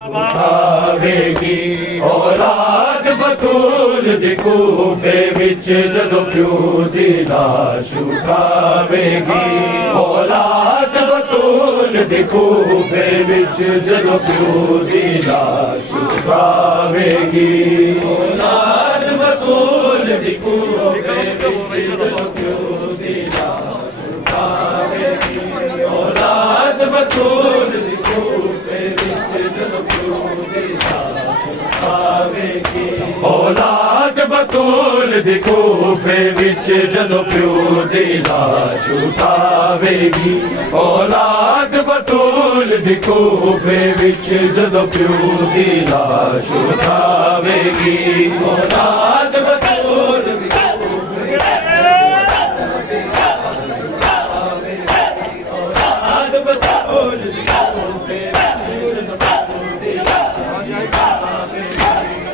उठावेगी औलाद बतूल दी कूफे विच जदों प्यो दी लाश उठावेगी औलाद बतूल दी कूफे विच जदों प्यो दी लाश उठावेगी औलाद बतूल दी कूफे विच जदों प्यो दी लाश उठावेगी औलाद बतूल दी कूफे विच जदों प्यो दी लाश उठावेगी औलाद बतूल दी कूफे विच जदों प्यो दी लाश उठावेगी औलाद बतूल दी कूफे विच जदों प्यो दी लाश उठावेगी औलाद बतूल दी औलाद बतूल दी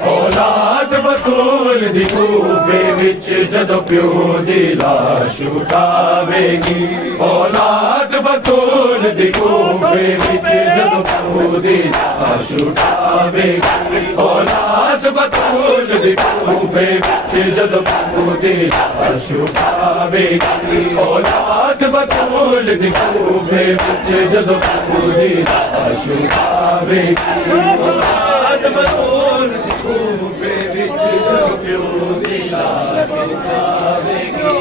औलाद बतूल दी कूफे विच जदों प्यो दी लाश उठावेगी औलाद बतूल दी कूफे विच जदों प्यो दी लाश उठावेगी औलाद बतूल दी कूफे विच जदों प्यो दी लाश उठावेगी औलाद बतूल दी कूफे विच जदों प्यो दी लाश उठावेगी औलाद बतूल दी कूफे विच जदों प्यो दी लाश उठावेगी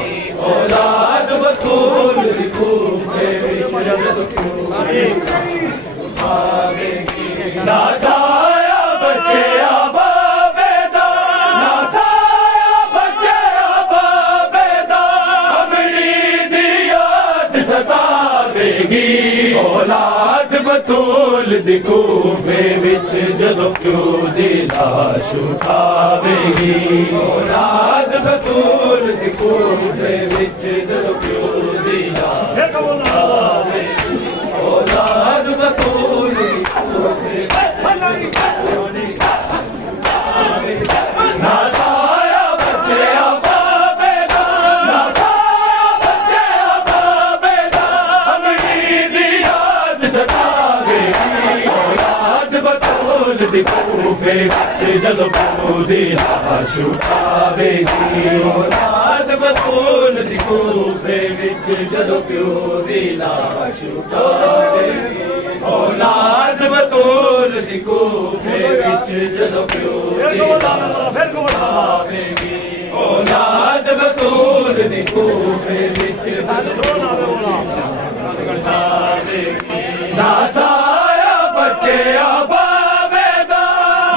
औलाद बतूल दी कूफे विच जदों प्यो दी लाश उठावेगी ना साया बच्चे आबाबेदा ना साया बच्चे आबाबेदा अमली दी याद सतावेगी औलाद बतूल दी कूफे विच जदों प्यो दी लाश उठावेगी औलाद बतूल दी कूफे विच जदों प्यो दी लाश उठावेगी औलाद बतूल दी कूफे ना साया बच्चे आबाबेदा ना साया बच्चे आबाबेदा अमली दी याद सतावेगी औलाद बतूल दी कूफे विच जदों प्यो दी लाश उठावेगी औलाद बतूल दी कूफे विच जदों प्यो दी लाश उठावेगी औलाद बतूल दी कूफे विच जदों प्यो दी लाश उठावेगी औलाद बतूल दी कूफे विच जदों उठावेगी ना साया बच्चे आबाबेदा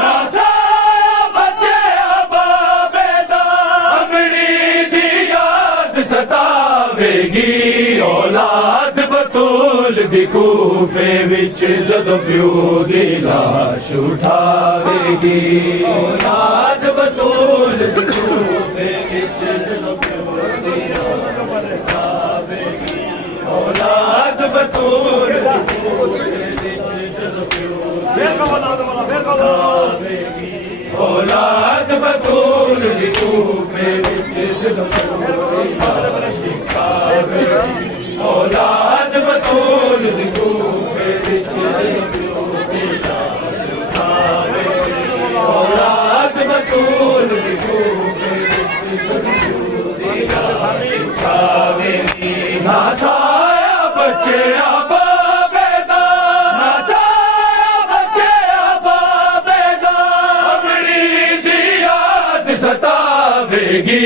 ना साया बच्चे आबाबेदा अमली दी याद सतावेगी औलाद बतूल दी कूफे विच जदों प्यो दी लाश उठावेगी औलाद बतूल दी कूफे विच जदों प्यो दी लाश उठावेगी औलाद बतूल दी कूफे विच जदों प्यो दी लाश उठावेगी औलाद बतूल दी कूफे विच जदों प्यो दी लाश उठावेगी औलाद बतूल दी कूफे विच जदों प्यो दी लाश उठावेगी औलाद बतूल दी कूफे विच जदों प्यो दी लाश उठावेगी ना साया बच्चे आबाबेदा ना साया बच्चे आबाबेदा अमली दी याद सतावेगी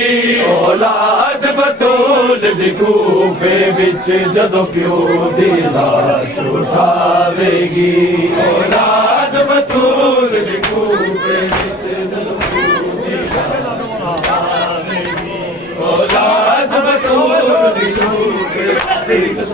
औलाद बतूल दी कूफे विच जदों प्यो दी लाश उठावेगी औलाद बतूल दी कूफे विच जदों प्यो दी लाश उठावेगी औलाद बतूल दी कूफे विच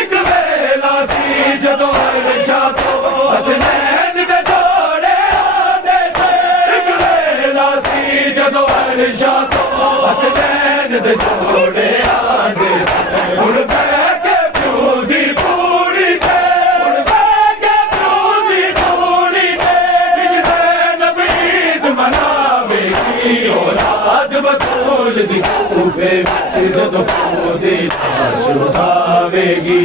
एक वेला सी जदों अरशा तो हसनैन दे जोड़े आंदे से एक वेला सी जदों अरशा तो हसनैन दे जोड़े आंदे से हुण बह के प्यो दी पूरी ते हुण बह के प्यो दी पूरी ते जिसे नबीद मनावे कूफे विच जदों प्यो दी लाश उठावेगी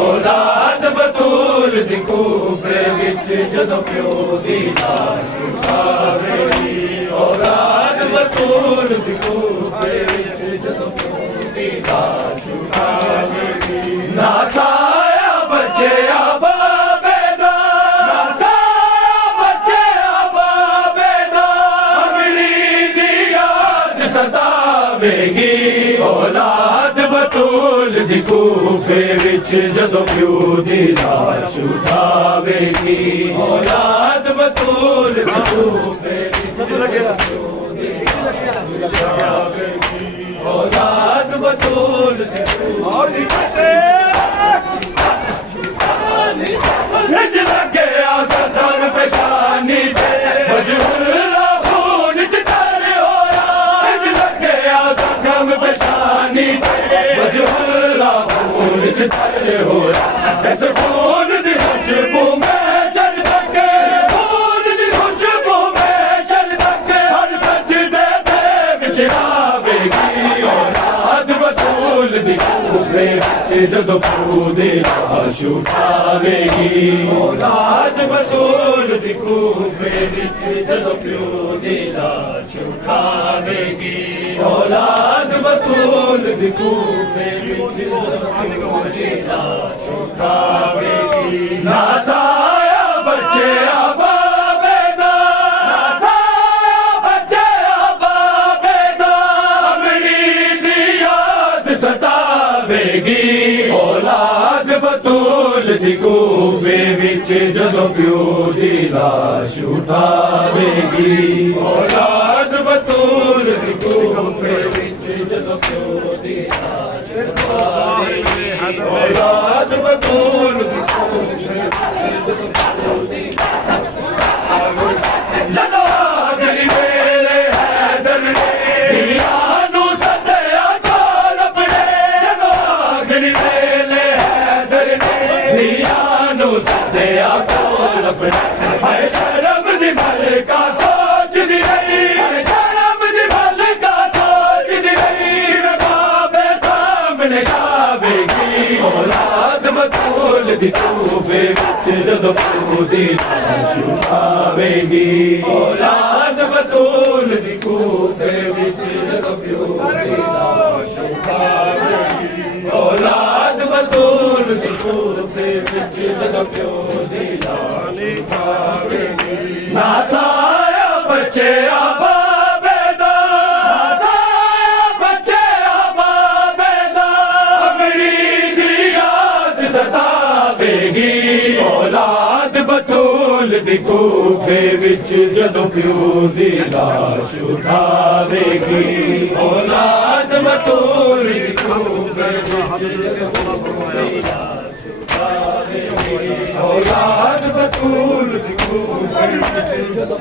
औलाद बतूल दी कूफे विच जदों प्यो दी लाश उठावेगी औलाद बतूल दी कूफे विच जदों प्यो दी लाश उठावेगी ना साया बचे आबाबेदा ना साया बचे आबाबेदा अमली दी याद सतावेगी औलाद बतूल दी कूफे विच जदों प्यो दी लाश उठावेगी औलाद बतूल दी कूफे विच जदों प्यो दी लाश उठावेगी औलाद बतूल दी कूफे निज लगे आसन पेशानी ते मजबूरा खून च तर होया निज लगे आसन पेशानी ते मजबूरा खून च तर होया इस खून दी खुशबू में चल तके खून दी खुशबू में चल तके हर सजदे दे विच आवेगी औलाद बतूल दी कूफे विच जदों प्यो दी लाश उठावेगी औलाद बतूल दी कूफे विच जदों प्यो दी लाश उठावेगी औलाद बतूल दी कूफे विच जदों प्यो दी लाश उठावेगी ना साया बचे आबाबेदा ना साया बचे आबाबेदा अमली दी याद सतावेगी औलाद बतूल दी कूफे विच जदों प्यो दी लाश उठावेगी औलाद बतूल दी कूफे विच जदों प्यो दी लाश उठावेगी औलाद बतूल दी कूफे विच जदों प्यो दी जदों आखिरी वेले हैदर ने दिया नू सदया कोल अपने जदों आखिरी वेले हैदर ने दिया नू सदया कोल अपने हाय शर्म दी मलका सोचदी रही हाय शर्म दी मलका सोचदी रही मैं बाबे सामने गावेगी औलाद बतूल दी कूफे विच जदों प्यो दी लाश उठावेगी औलाद बतूल दी कूफे विच जदों प्यो दी लाश उठावेगी औलाद बतूल दी कूफे विच जदों प्यो दी लाश उठावेगी ना साया बचे आबाबेदा ना साया बचे आबाबेदा अमली दी याद सतावेगी औलाद बतूल दी कूफे विच जदों प्यो दी लाश उठावेगी औलाद बतूल दी कूफे विच जदों प्यो दी लाश उठावेगी औलाद बतूल दी कूफे विच जदों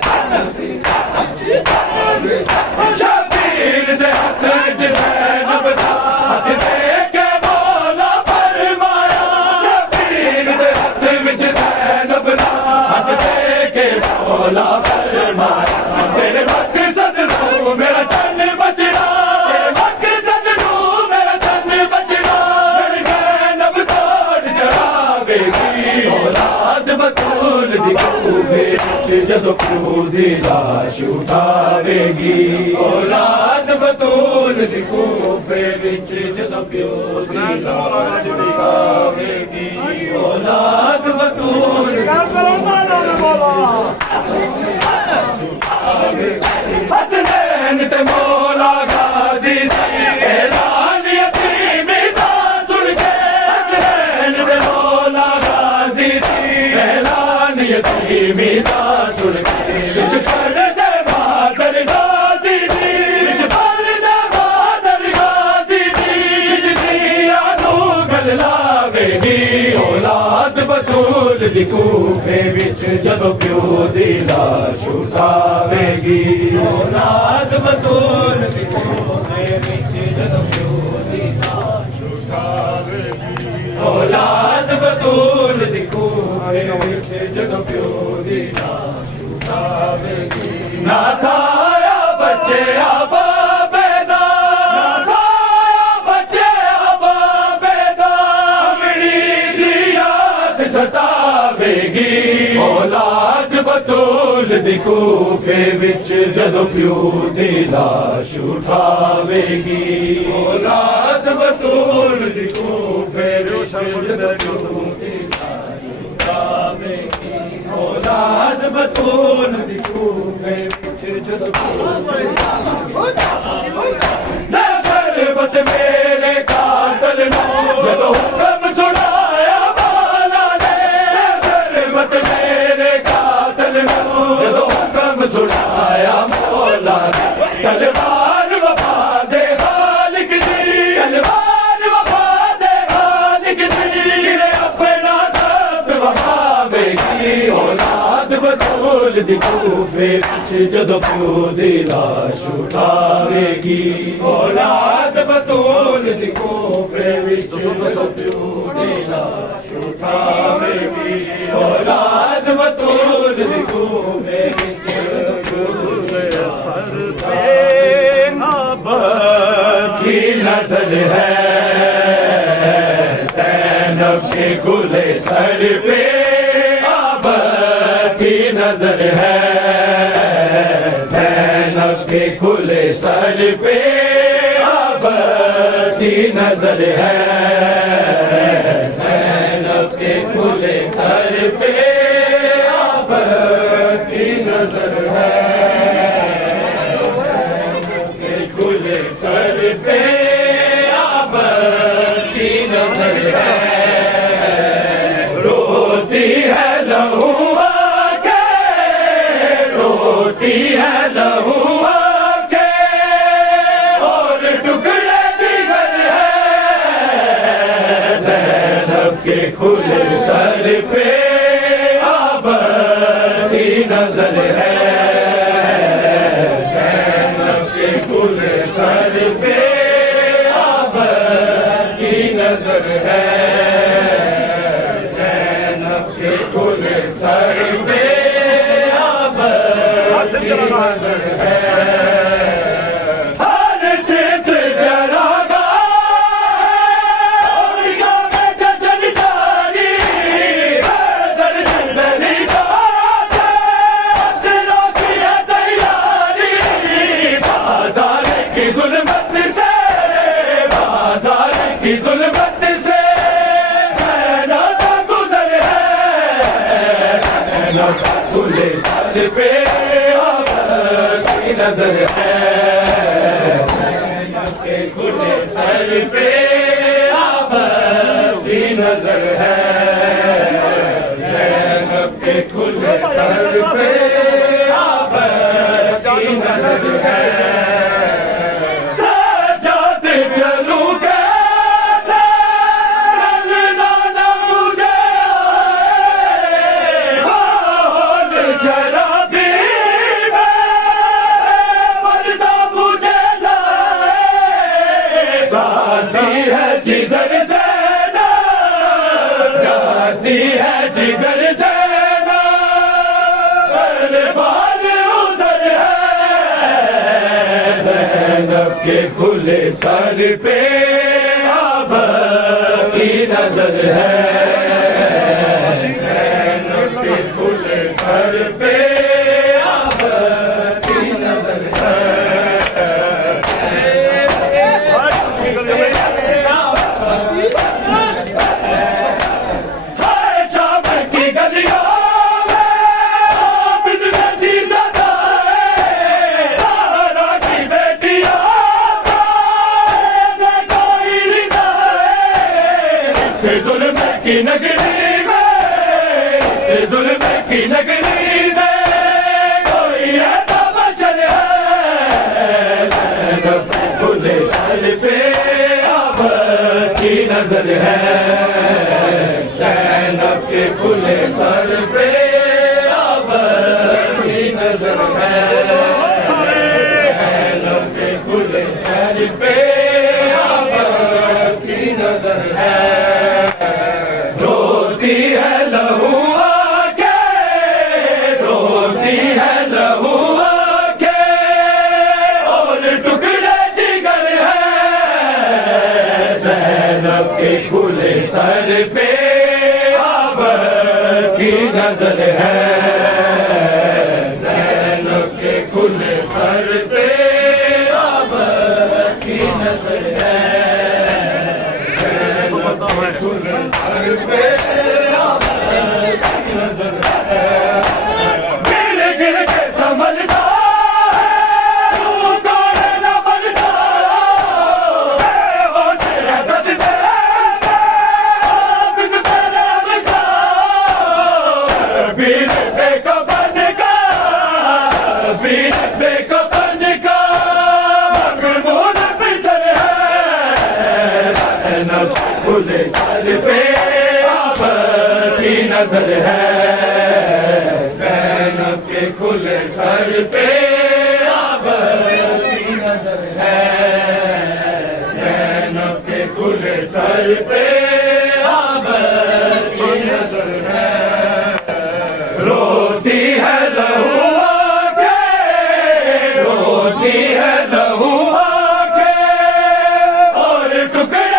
शबीर दे हथ विच ज़ैनब दा हथ दे के मौला फरमाया शबीर दे हथ विच ज़ैनब दा हथ दे के मौला फरमाया तेरे मकसद नू मेरा चन बचना तेरे मकसद नू मेरा चन बचना मेरी ज़ैनब तोड़ चढ़ावेगी औलाद बतूल दी कूफे विच जदों प्यो दी लाश उठावेगी औलाद बतूल दी कूफे विच जदों प्यो दी लाश उठावेगी औलाद बतूल हसनैन ते मौला गाजी दी ऐलान यतीमी दा सुन के हसनैन ते मौला गाजी दी ऐलान यतीमी दा सुन के विच पढ़ दे बहादुर गाजी दी विच पढ़ दे बहादुर गाजी दी विच दिया नू गल लावेगी औलाद बतूल दी कूफे विच जदों प्यो दी लाश उठावेगी औलाद बतूल दी कूफे विच जदों प्यो दी लाश उठावेगी औलाद बतूल दी कूफे विच जदों प्यो दी लाश उठावेगी ना साया बचे आबाबेदा ना दी कूफे विच जदों प्यो दी लाश उठावेगी औलाद बतूल दी कूफे विच जदों प्यो दी लाश उठावेगी औलाद बतूल दी कूफे विच जदों प्यो दी लाश उठावेगी शरबत मेरे कातल नो जदों हुक्म सुनाया बाला ने शरबत मेरे कातल नो जदों हुक्म सुनाया मौला ने तलवार वफा दे खालिक दी तलवार वफा दे खालिक दी गिरे अपना सब वफावेगी औलाद बतूल दी कूफे विच जदों प्यो दी लाश उठावेगी औलाद बतूल दी कूफे विच जदों प्यो दी लाश उठावेगी औलाद बतूल दी कूफे विच सर पे अबद की नजर है ज़ैनब के खुले सर पे अबद की नजर है ज़ैनब के खुले सर पे अबद की नजर है ज़ैनब के खुले सर पे अबद की नजर है खुले सर पे अबद की नजर है रोती है लहू आंखें रोती है लहू आंखें और टुकड़े जिगर है ज़ैनब के खुले सर पे अबद की नजर है खुले सर पे अबद की नजर है ज़ैनब के खुले सर पे अबद की नजर है हर सिद्ध जरागा और में जचन जारी दर जंदली जुल्मत से बाजार की जुल्मत से ज़ैनब का गुज़र है ज़ैनब का खुले सर पे अबद की नजर है ज़ैनब के खुले सर पे अबद की नजर है ज़ैनब के खुले सर पे अबद की नजर है जाती है जिधर ज़ैनब जाती है जिधर ज़ैनब बरबाद उधर है ज़ैनब के खुले सर पे अबद की नजर है ज़ैनब के खुले सर पे अबद की नजर है जुल्म की नगरी में जुल्म की नगरी में कोई ऐसा बशर है ज़ैनब के खुले सर पे अबद की नजर है ज़ैनब के खुले सर पे अबद की नजर है ज़ैनब के खुले सर पे अबद की नजर है रोती है लहू आंखें रोती है लहू आंखें और टुकड़े जिगर है ज़ैनब के खुले सर पे अबद की नजर है सर पे अब की नजर है खुले सर पे अब की नजर है गिर गिर के समझता खुले सर पे अब की नजर है ज़ैनब के खुले सर पे अब की नजर है ज़ैनब के खुले सर पे अब की नजर है रोती है लहू आंखें रोती है लहू आंखें और टुकड़े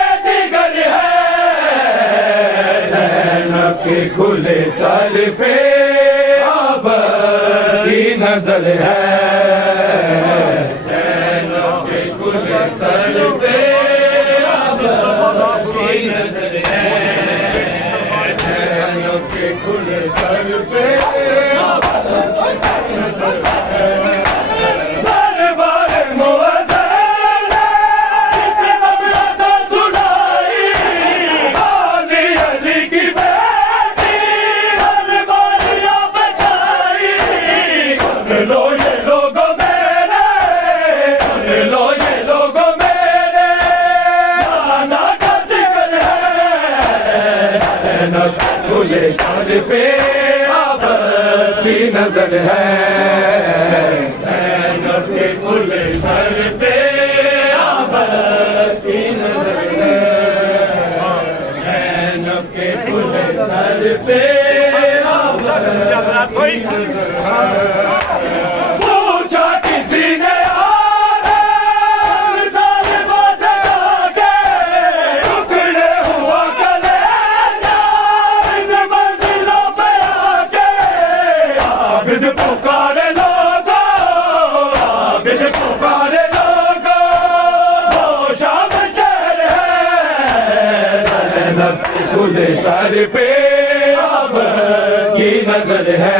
के खुले सर पे अब की नजर है ज़ैनब के खुले सर पे अब की नजर है ज़ैनब के खुले सर पे अब की नजर है बार बार मुअज़्ज़िन किसे मबलग़ सुनाई अली अली की लो ये लोगो मेरे सुन लो ये लोगो मेरे नाना का जिक्र है ज़ैनब खुले सर पे अब की नजर है ज़ैनब के खुले सर पे अब की नजर है ज़ैनब के खुले सर पे अब की नजर है पुकारे लोगो आबिद पुकारे लोगो वो शाम शहर है ज़ैनब के खुले सर पे अब की नजर है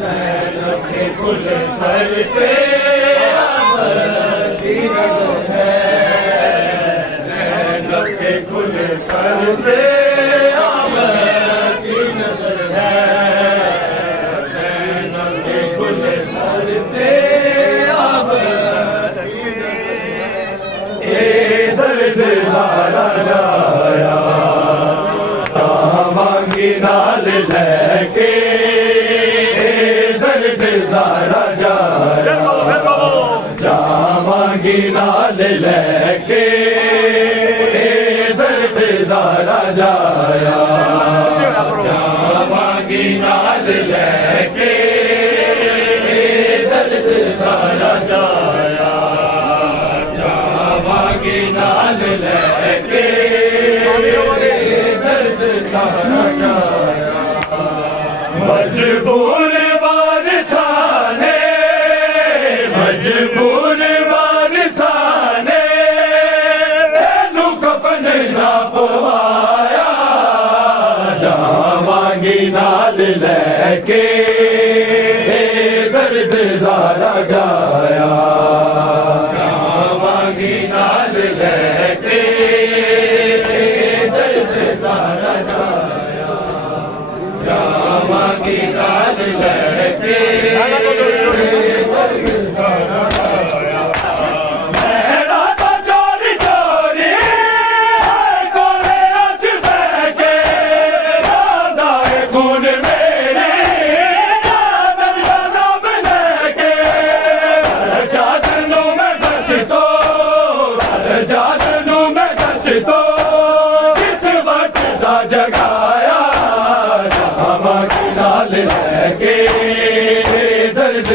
ज़ैनब के खुले सर पे अब की नजर है ज़ैनब के खुले सर पे अब की नजर है दर्द सारा जाया मांगी नाल लेके दर्द सारा जाया जा मांगी नाल लेके दर्द सारा जाया जा मांगी नाल लेके दर्द सारा जाया नाल लेके दर्द सारा जाया मजबूर वारिसाने मजबूर वारिसाने तेनू कफन ना पवाया जावांगी नाल लेके दर्द सारा जाया जावांगी नाल लेके दर्द सारा जाया जावांगी नाल लेके दर्द सारा जाया मेरा तो चोरी चोरी कोने अच बैठे दादा खून मेरे चादर जाना लेके चादर नू मैं दस तो चादर नू मैं दस तो किस वक्त दा जगाया जावांगी नाल लेके दर्द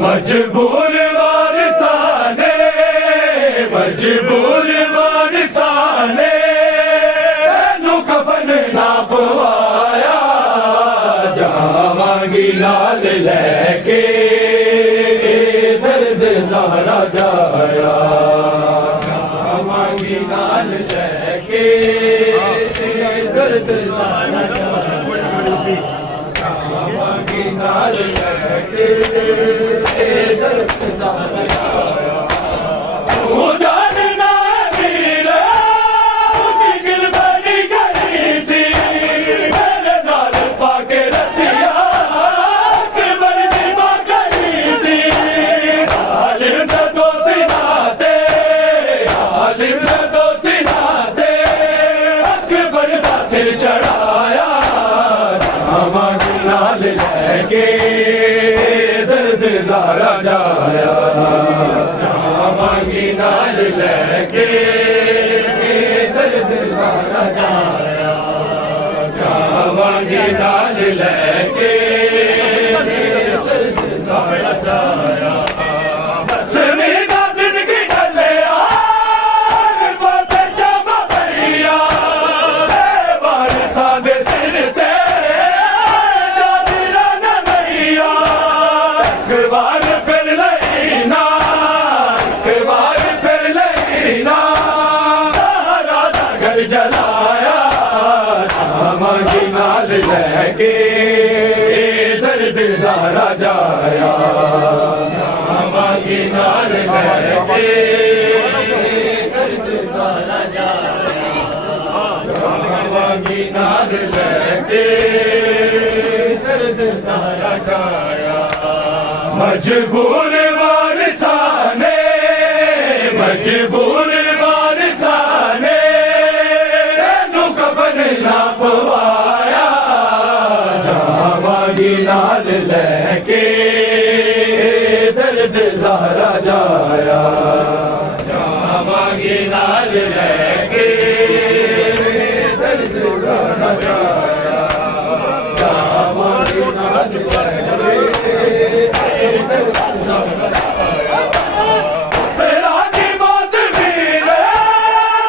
मजबूर वारिसाने मजबूर वारिसाने नू कफन ना पवाया जावांगी नाल लैके दर्द ज़हरा जाया जावांगी नाल लैके दर्द ज़हरा जाया जावांगी नाल लैके दर्द ज़हरा जाया तू जानना वीर मुश्किल बड़ी गई सी मेरे नाल पाके रसिया अकबर दी मां गई सी आलिम दे दोस्ती नाते आलिम दे दोस्ती नाते अकबर दा सिर चढ़ाया जावांगी नाल लैके दर्द ज़हरा जाया जावांगी नाल लैके दर्द ज़हरा जाया जावांगी नाल लैके दर्द ज़हरा जाया दसवीं दा दिन की ढलिया पासे शमा भैया वारिसां दे सिर ते दादिया न भैया एक बार फिर लेना एक बार फिर लेना सारा दा घर जलाया जावांगी नाल लैके दर्द ज़हरा जाया जावांगी नाल लैके दर्द ज़हरा जाया जावांगी नाल लैके दर्द ज़हरा जाया मजबूर वारिसाने मजबूर वारिसाने नू कफन ना पवाया जावांगी नाल लैके दर्द ज़हरा जाया जावांगी नाल लैके दर्द ज़हरा जाया जावांगी नाल लैके तेरा की मौत वीर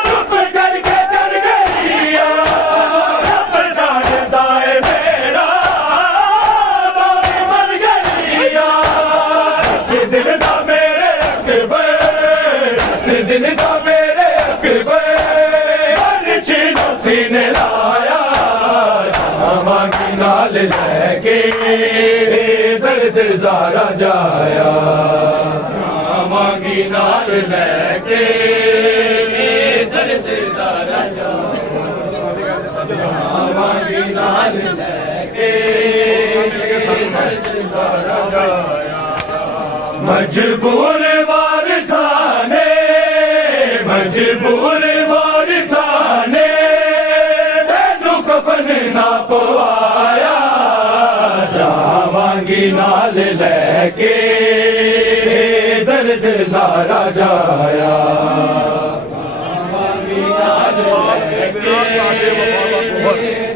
चुप करके चढ़ गई रब जानता है मेरा बारी मर गई दस दिन दा मेरे अकबर दस दिन दा मेरे अकबर चीनों सीने लाया जावांगी नाल लैके दर्द ज़हरा जाया जावांगी नाल लैके दर्द ज़हरा जाया जावांगी नाल लैके दर्द ज़हरा जाया मजबूर वारिसाने मजबूर वारिसाने तेनू कफन ना पवाया जावांगी नाल लैके दर्द ज़हरा जाया जावांगी नाल लैके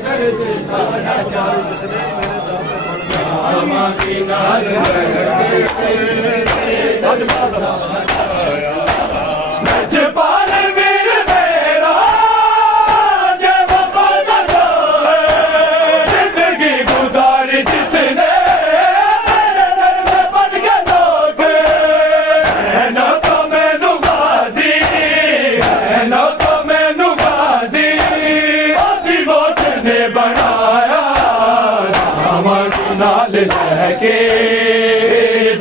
दर्द ज़हरा जाया जावांगी नाल लैके नजपाल वीर मेरा जय बाबा दा जिंदगी गुजारी जिसने मेरे दर में बन के लोग है ना तो मैनू गाजी है ना तो मैनू गाजी ओदी मौत ने बनाया जावांगी नाल लैके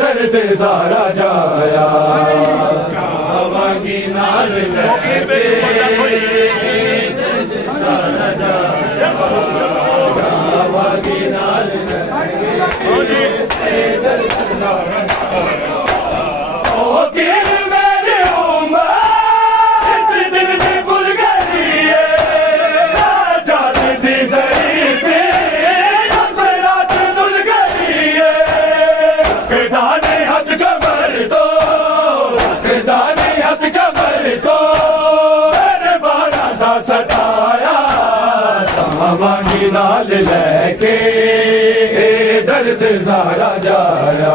दर्द ज़हरा जाया जावांगी नाल लैके दर्द ज़हरा जाया जावांगी नाल लैके दर्द ज़हरा जाया ओ गिर मेरी उम्र इस दिल की भूल गई है साजाद दी ज़रीफ़ी रात धुल गई है दाने हथ कमर तो दाने हथ कमर तो मेरे बारा दा सताया जावांगी नाल लैके दर्द ज़हरा जाया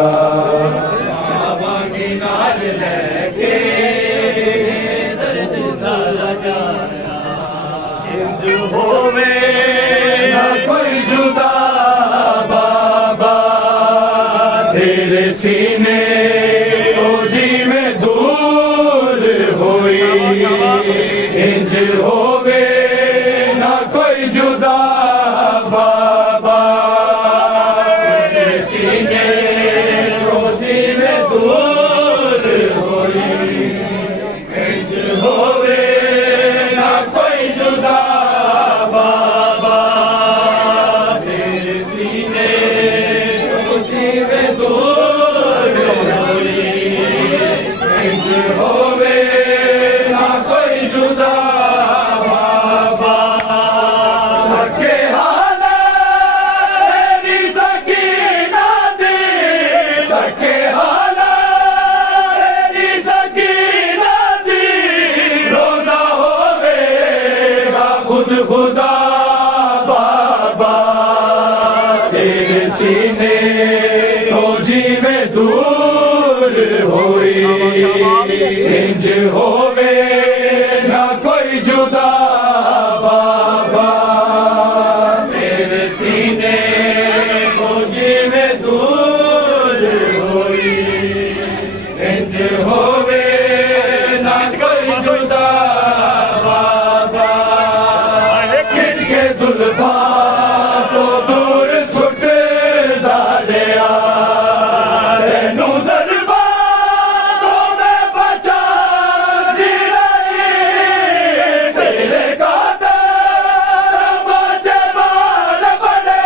इंज होवे ना कोई जुदा बाबा तेरे सीने को जिवे दूर होई इंज होवे ना कोई जुदा बाबा किसके जुल्फा तो दूर सुट दाड़िया तेनू जरबा तो मैं बचा दी रही तेरे कादर बाजे बाल बड़े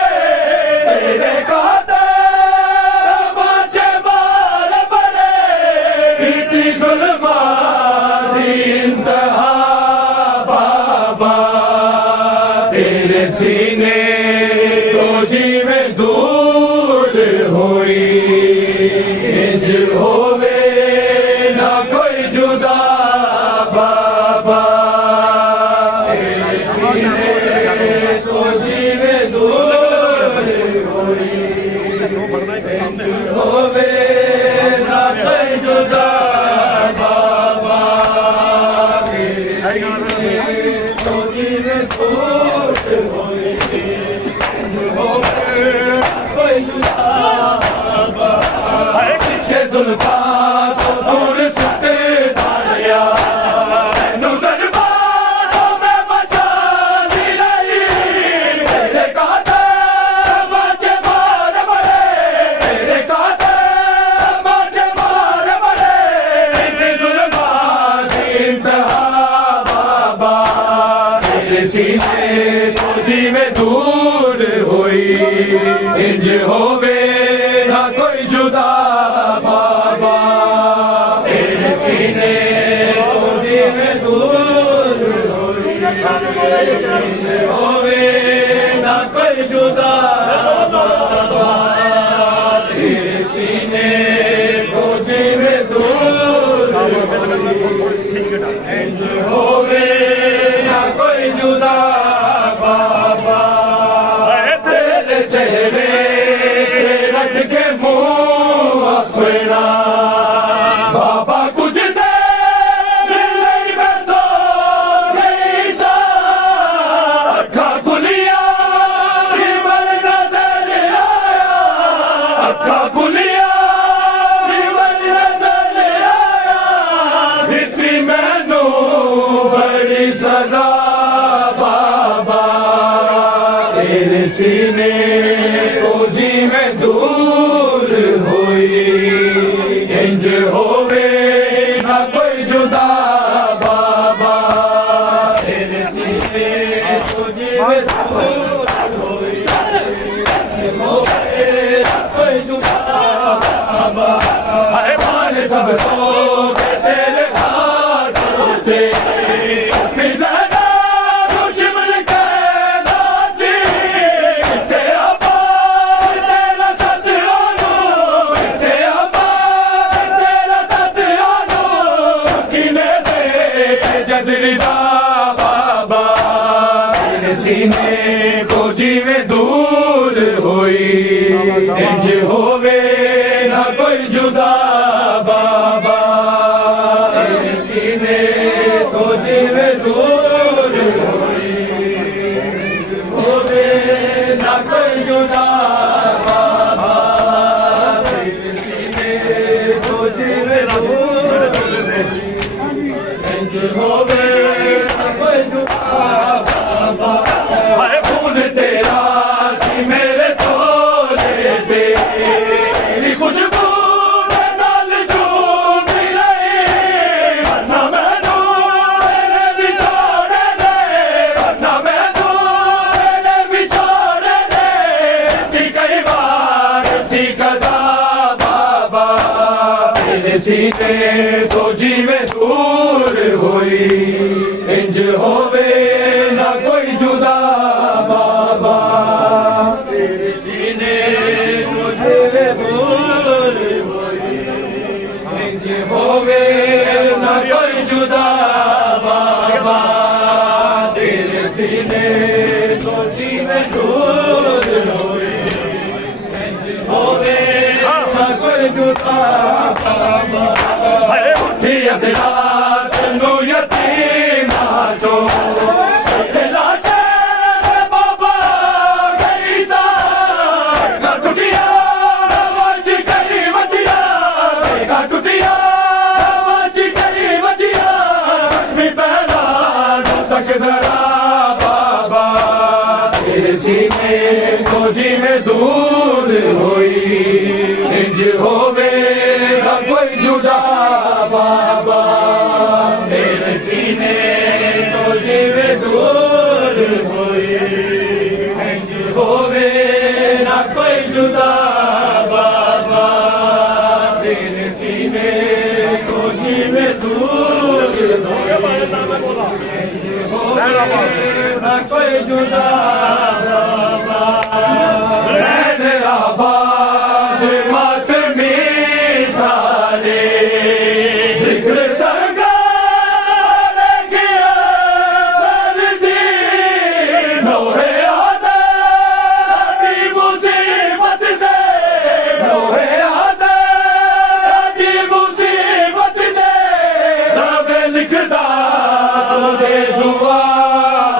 तेरे कादर बाजे बाल बड़े इतनी जुल्मा दी इंतहा बाबा तेरे सीने तो जीवे दूर होई इंज होवे ना कोई जुदा बाबा तेरे सीने तो जीवे दूर होई इंज होवे ना कोई जुदा बाबा तेरे सीने तो जीवे दूर होई इंज होवे कोई जुदा बाबा किसके जुल्फा तो दूर सुटे दाड़िया तेनू जरबा तो मैं बचा दी रही तेरे कादर बाजे बाल बड़े तेरे कादर बाजे बाल बड़े इतनी जुल्मा दी इंतहा बाबा तेरे सीने तो जीवे दूर होई इंज होवे ना कोई जुदा बाबा तेरे सीने तो जीवे दूर होई इंज होवे ना कोई जुदा बाबा तेरे सीने तो जीवे दूर होई इंज होवे ना कोई जुदा बाबा तेरे चेहरे रख के मुंह अपना बाबा कुछ दे मिलई में सो गई सा अखा खुलिया शिवल नजर आया अखा खुलिया शिवल नजर आया दिती मैनू बड़ी सजा बाबा तेरे सीने को जीवे दूर होई इंज होवे ना कोई जुदा बाबा तेरे सीने को जीवे दूर होई इंज होवे ना कोई जुदा बाबा हाय मान सब सो के तेरे हाथ होते मिजाना दुश्मन के दासी इत्ते आबाद तेरा सतरानो इत्ते आबाद तेरा सतरानो किने से जदरी दा बाबा तेरे सीने को जीवे दूर होई इंज होवे ना कोई जुदा बाबा तेरे सीने को जीवे दूर होई इंज होवे ना कोई जुदा बाबा तेरे सीने को जीवे दूर होई इंज होवे ना कोई जुदा बाबा हाय खून तेरा सी मेरे थोले दे तेरी खुशबू दे नाल झूमदी रही वरना मैनू तेरे बिछोड़े दे वरना मैनू तेरे बिछोड़े दे कि कई बार सी कज़ा बाबा तेरे सीने तो जीवे दूर होई इंज होवे ना कोई जुदा बाबा तेरे सीने तो जीवे दूर होई इंज होवे ना कोई जुदा बाबा तेरे सीने तो जीवे दूर होई इंज होवे ना कोई जुदा बाबा उठी अदला सीने को जीवे दूर ना कोई जुदा रहने आबाद मातमी सारे जिक्र सरकार किया सरदी नोहे आदा साडी मुसीबत दे नोहे आदा साडी मुसीबत दे रब लिखदा दे दुआ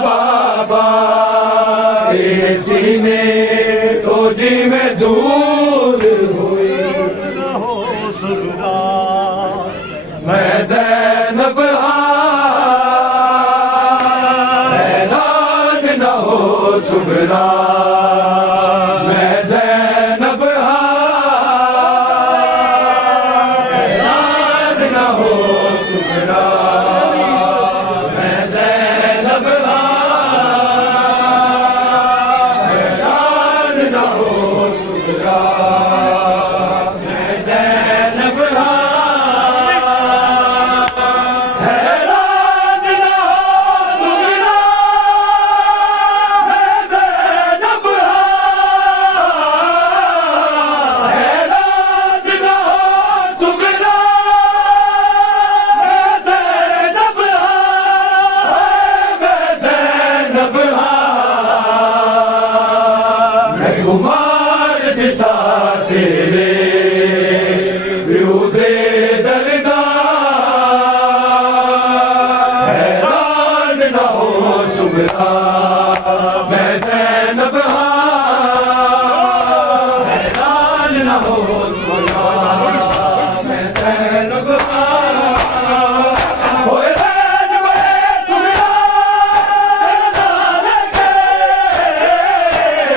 बाबा सीने को जी में दूर हुई हो सुगरा मैं ज़ैनब हैरान न हो सुगरा मैं ज़ैनब हैरान न हो सुगरा मैं ज़ैनब हैरान न हो सुगरा मैं ज़ैनब हैरान न हो सुगरा मैं ज़ैनब हैरान न हो सुगरा मैं ज़ैनब मैं गुमार दिता तेरे विरुदे दरदा हैरान न हो सुगरा मैं ज़ैनब हैरान न हो सुगरा मैं ज़ैनब होए रैन बड़े सुगरा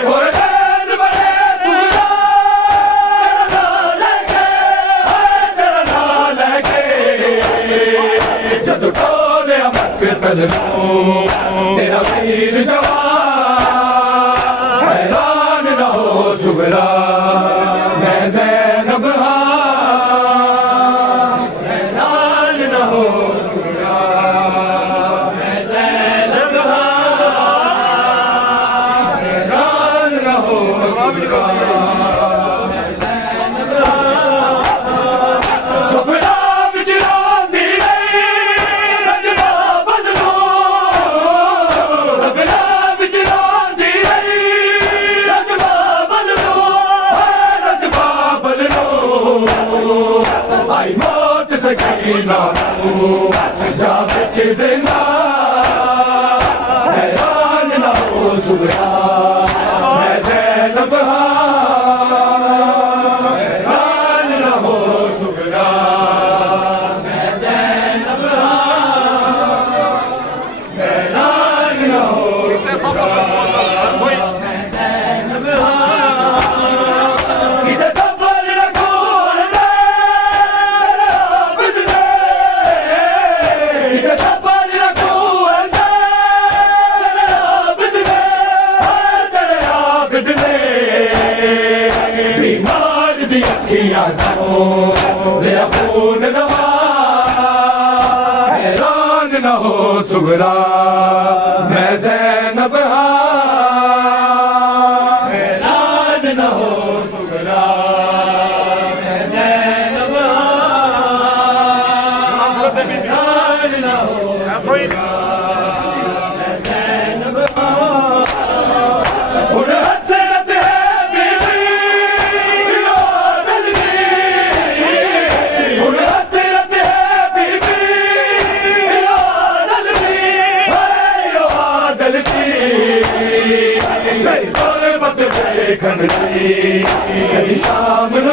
होए रैन बड़े सुगरा तेरा नाम लेके जद टोले मक्तल को तेरा वीर जवान हैरान न हो सुगरा मैं ज़ैनब हैरान न हो सुगरा मैं ज़ैनब हैरान न हो सुगरा मैं ज़ैनब सफरा विच रोंदी रही रजवा बदलो सफरा विच रोंदी रही रजवा बदलो रजवा बदलो आई मौत सकीना जा बिच जिंदा हैरान न हो सुगरा मैं ज़ैनब हैरान न हो सुगरा मैं ज़ैनब हैरान न हो सुगरा मैं ज़ैनब किते सफर रखूल दे बिद दे किते सफर रखूल दे बिद दे तेरा बिद दे बीमार दी अखियां तो मेरा खून नवा हैरान न हो सुगरा मैं ज़ैनब हैरान न हो सुगरा मैं ज़ैनब हैरान न हो सुगरा मैं ज़ैनब हुन हसरत है बीबी इबादत की हुन हसरत है बीबी इबादत की इबादत की गई गुरबत देखन की कदी शाम नु